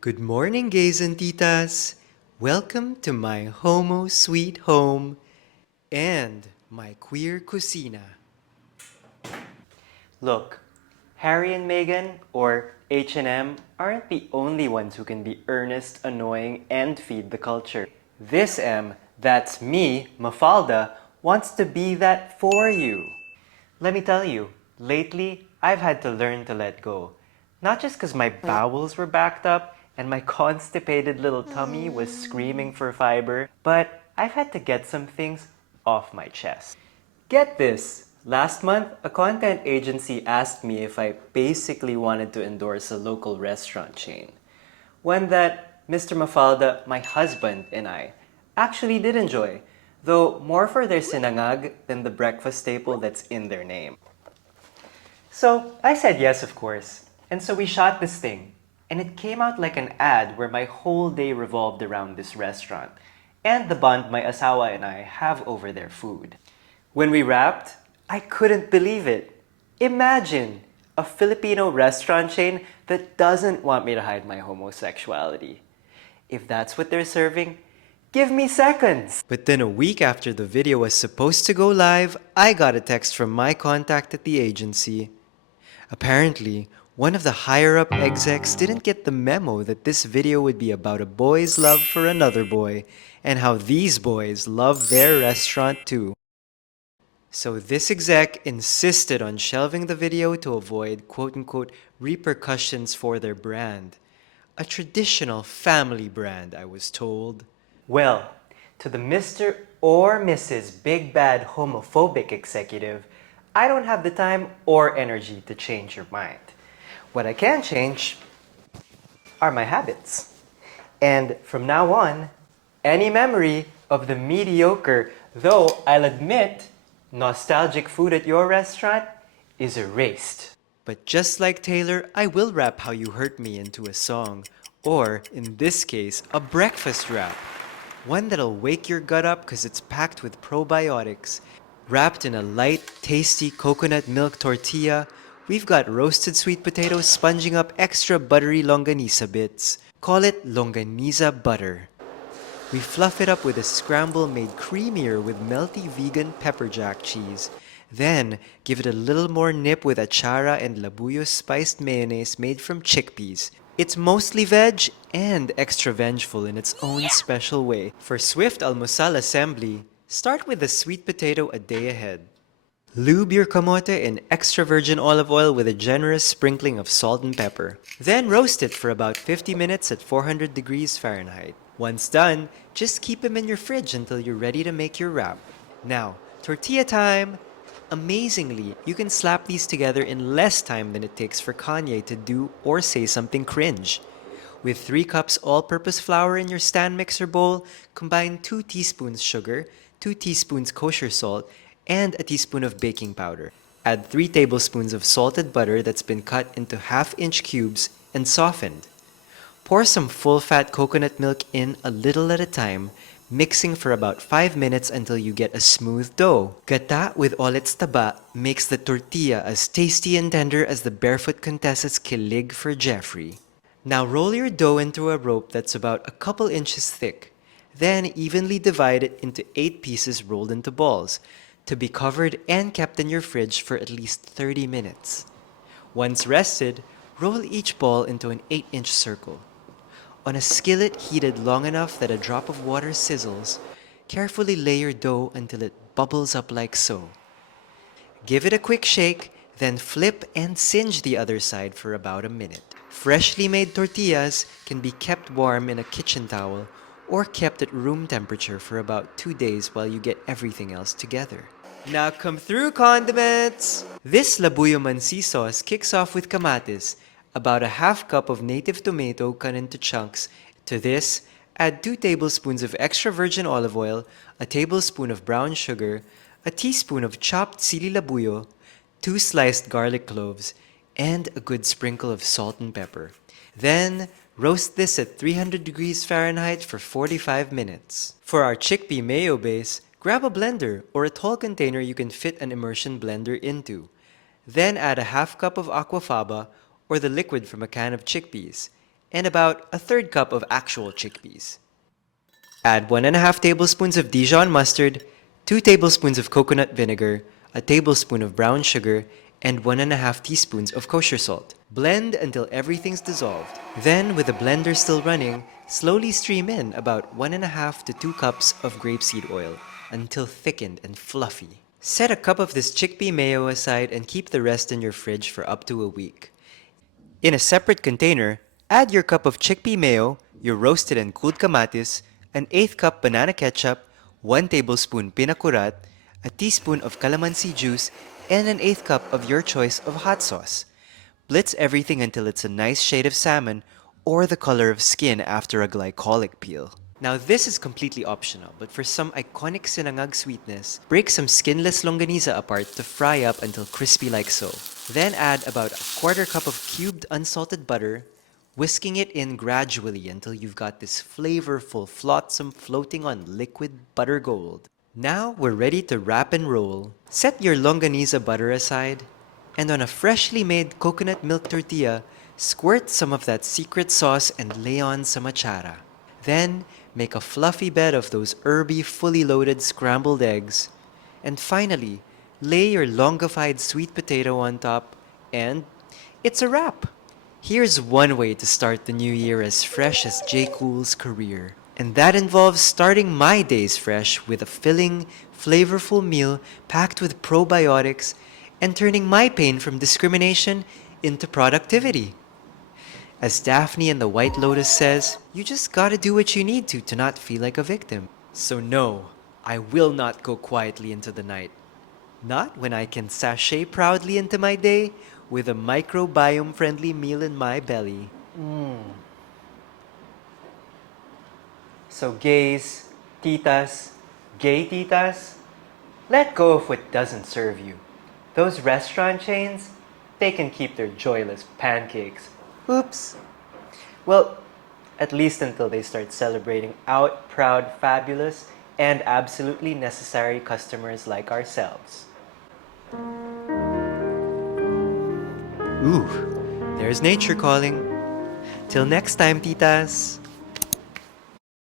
Good morning, gays and titas. Welcome to my homo sweet home and my queer cucina. Look, Harry and Meghan, or H&M, aren't the only ones who can be earnest, annoying, and feed the culture. This M, that's me, Mafalda, wants to be that for you. Let me tell you, lately, I've had to learn to let go. Not just because my bowels were backed up and my constipated little tummy was screaming for fiber, but I've had to get some things off my chest. Get this! Last month, a content agency asked me if I basically wanted to endorse a local restaurant chain. One that Mr. Mafalda, my husband, and I actually did enjoy, though more for their sinangag than the breakfast staple that's in their name. So I said yes, of course. And so we shot this thing. And it came out like an ad where my whole day revolved around this restaurant and the bond my asawa and I have over their food. When we wrapped, I couldn't believe it. Imagine a Filipino restaurant chain that doesn't want me to hide my homosexuality. If that's what they're serving, give me seconds! But then a week after the video was supposed to go live, I got a text from my contact at the agency. Apparently, one of the higher-up execs didn't get the memo that this video would be about a boy's love for another boy, and how these boys love their restaurant too. So this exec insisted on shelving the video to avoid quote-unquote repercussions for their brand. A traditional family brand, I was told. Well, to the Mr. or Mrs. Big Bad Homophobic Executive, I don't have the time or energy to change your mind. What I can change are my habits. And from now on, any memory of the mediocre, though I'll admit, nostalgic food at your restaurant is erased. But just like Taylor, I will rap How You Hurt Me into a song. Or, in this case, a breakfast rap. One that'll wake your gut up because it's packed with probiotics. Wrapped in a light, tasty coconut milk tortilla, we've got roasted sweet potatoes sponging up extra buttery longaniza bits. Call it longaniza butter. We fluff it up with a scramble made creamier with melty vegan pepper jack cheese. Then, give it a little more nip with achara and Labuyo spiced mayonnaise made from chickpeas. It's mostly veg and extra vengeful in its own special way. For swift almusal assembly, start with the sweet potato a day ahead. Lube your kamote in extra virgin olive oil with a generous sprinkling of salt and pepper. Then roast it for about 50 minutes at 400 degrees Fahrenheit. Once done, just keep them in your fridge until you're ready to make your wrap. Now, tortilla time! Amazingly, you can slap these together in less time than it takes for Kanye to do or say something cringe. With 3 cups all-purpose flour in your stand mixer bowl, combine 2 teaspoons sugar, 2 teaspoons kosher salt, and a teaspoon of baking powder. Add 3 tablespoons of salted butter that's been cut into half-inch cubes and softened. Pour some full-fat coconut milk in a little at a time, mixing for about 5 minutes until you get a smooth dough. Gata with all its taba makes the tortilla as tasty and tender as the barefoot contessa's kilig for Jeffrey. Now roll your dough into a rope that's about a couple inches thick. Then evenly divide it into 8 pieces rolled into balls, to be covered and kept in your fridge for at least 30 minutes. Once rested, roll each ball into an 8-inch circle. On a skillet heated long enough that a drop of water sizzles, carefully lay your dough until it bubbles up like so. Give it a quick shake, then flip and singe the other side for about a minute. Freshly made tortillas can be kept warm in a kitchen towel or kept at room temperature for about 2 days while you get everything else together. Now come through, condiments! This Labuyo mansi sauce kicks off with kamatis, about a half cup of native tomato cut into chunks. To this, add 2 tablespoons of extra virgin olive oil, a tablespoon of brown sugar, a teaspoon of chopped Sili Labuyo, 2 sliced garlic cloves, and a good sprinkle of salt and pepper. Then, roast this at 300 degrees Fahrenheit for 45 minutes. For our chickpea mayo base, grab a blender or a tall container you can fit an immersion blender into. Then add a half cup of Aquafaba or the liquid from a can of chickpeas. and about a third cup of actual chickpeas. Add 1.5 tablespoons of Dijon mustard, 2 tablespoons of coconut vinegar, a tablespoon of brown sugar, and 1.5 teaspoons of kosher salt. Blend until everything's dissolved. Then, with the blender still running, slowly stream in about 1.5 to 2 cups of grapeseed oil until thickened and fluffy. Set a cup of this chickpea mayo aside and keep the rest in your fridge for up to a week. In a separate container, add your cup of chickpea mayo, your roasted and cooled kamatis, an 1/8 cup banana ketchup, 1 tablespoon pinakurat, a teaspoon of calamansi juice, and an 1/8 cup of your choice of hot sauce. Blitz everything until it's a nice shade of salmon or the color of skin after a glycolic peel. Now this is completely optional, but for some iconic sinangag sweetness, break some skinless longaniza apart to fry up until crispy like so. Then add about a 1/4 cup of cubed unsalted butter, whisking it in gradually until you've got this flavorful flotsam floating on liquid butter gold. Now we're ready to wrap and roll. Set your longaniza butter aside, and on a freshly made coconut milk tortilla, squirt some of that secret sauce and lay on some achara. Then make a fluffy bed of those herby, fully loaded scrambled eggs. And finally, lay your longified sweet potato on top, and it's a wrap! Here's one way to start the new year as fresh as J. Cool's career. And that involves starting my days fresh with a filling, flavorful meal packed with probiotics and turning my pain from discrimination into productivity. As Daphne in the White Lotus says, you just gotta do what you need to not feel like a victim. So no, I will not go quietly into the night. Not when I can sashay proudly into my day with a microbiome-friendly meal in my belly. So gays, titas, gay titas, let go of what doesn't serve you. Those restaurant chains, they can keep their joyless pancakes. Oops. Well, at least until they start celebrating out, proud, fabulous, and absolutely necessary customers like ourselves. Ooh, there's nature calling. Till next time, titas.